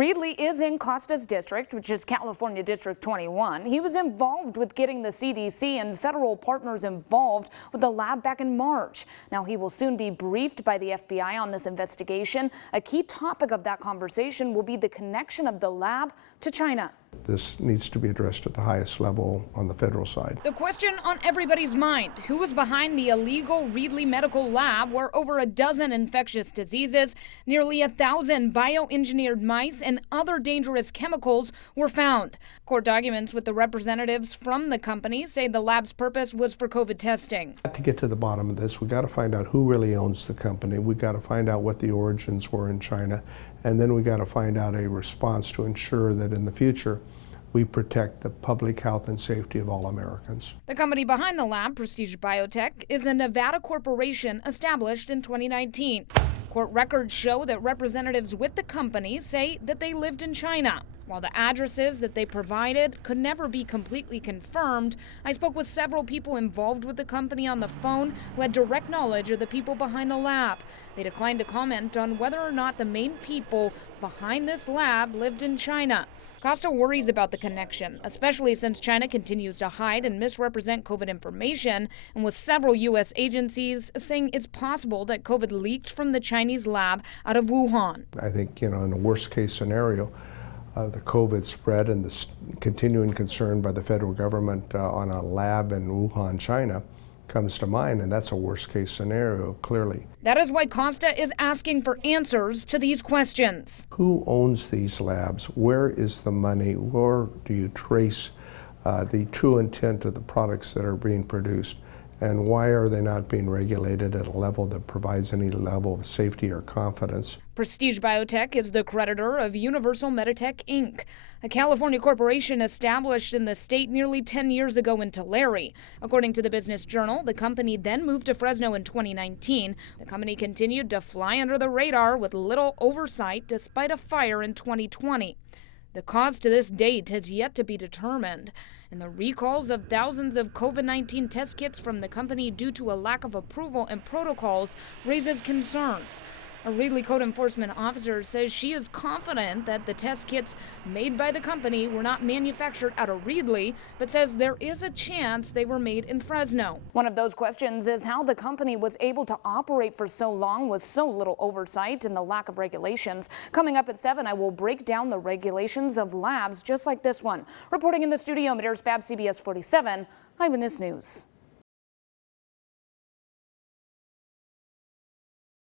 Reedley is in Costa's district, which is California District 21. He was involved with getting the CDC and federal partners involved with the lab back in March. Now he will soon be briefed by the FBI on this investigation. A key topic of that conversation will be the connection of the lab to China. This needs to be addressed at the highest level on the federal side. The question on everybody's mind: who was behind the illegal Reedley medical lab where over a dozen infectious diseases, nearly 1,000 bioengineered mice, and other dangerous chemicals were found? Court documents with the representatives from the company say the lab's purpose was for COVID testing. To get to the bottom of this, we got to find out who really owns the company. We got to find out what the origins were in China, and then we got to find out a response to ensure that in the future we protect the public health and safety of all Americans. The company behind the lab, Prestige Biotech, is a Nevada corporation established in 2019. Court records show that representatives with the company say that they lived in China. While the addresses that they provided could never be completely confirmed, I spoke with several people involved with the company on the phone who had direct knowledge of the people behind the lab. They declined to comment on whether or not the main people behind this lab lived in China. Costa worries about the connection, especially since China continues to hide and misrepresent COVID information, and with several U.S. agencies saying it's possible that COVID leaked from the Chinese lab out of Wuhan. I think, in a worst case scenario, the COVID spread and the continuing concern by the federal government on a lab in Wuhan, China, comes to mind, and that's a worst case scenario, clearly. That is why Costa is asking for answers to these questions. Who owns these labs? Where is the money? Where do you trace the true intent of the products that are being produced? And why are they not being regulated at a level that provides any level of safety or confidence? Prestige Biotech is the creditor of Universal Meditech, Inc., a California corporation established in the state nearly 10 years ago in Tulare. According to the Business Journal, the company then moved to Fresno in 2019. The company continued to fly under the radar with little oversight despite a fire in 2020. The cause to this date has yet to be determined, and the recalls of thousands of COVID-19 test kits from the company due to a lack of approval and protocols raises concerns. A Reedley code enforcement officer says she is confident that the test kits made by the company were not manufactured out of Reedley, but says there is a chance they were made in Fresno. One of those questions is how the company was able to operate for so long with so little oversight and the lack of regulations. Coming up at 7, I will break down the regulations of labs just like this one. Reporting in the studio, Madeirs Bab, CBS 47 Eyewitness News.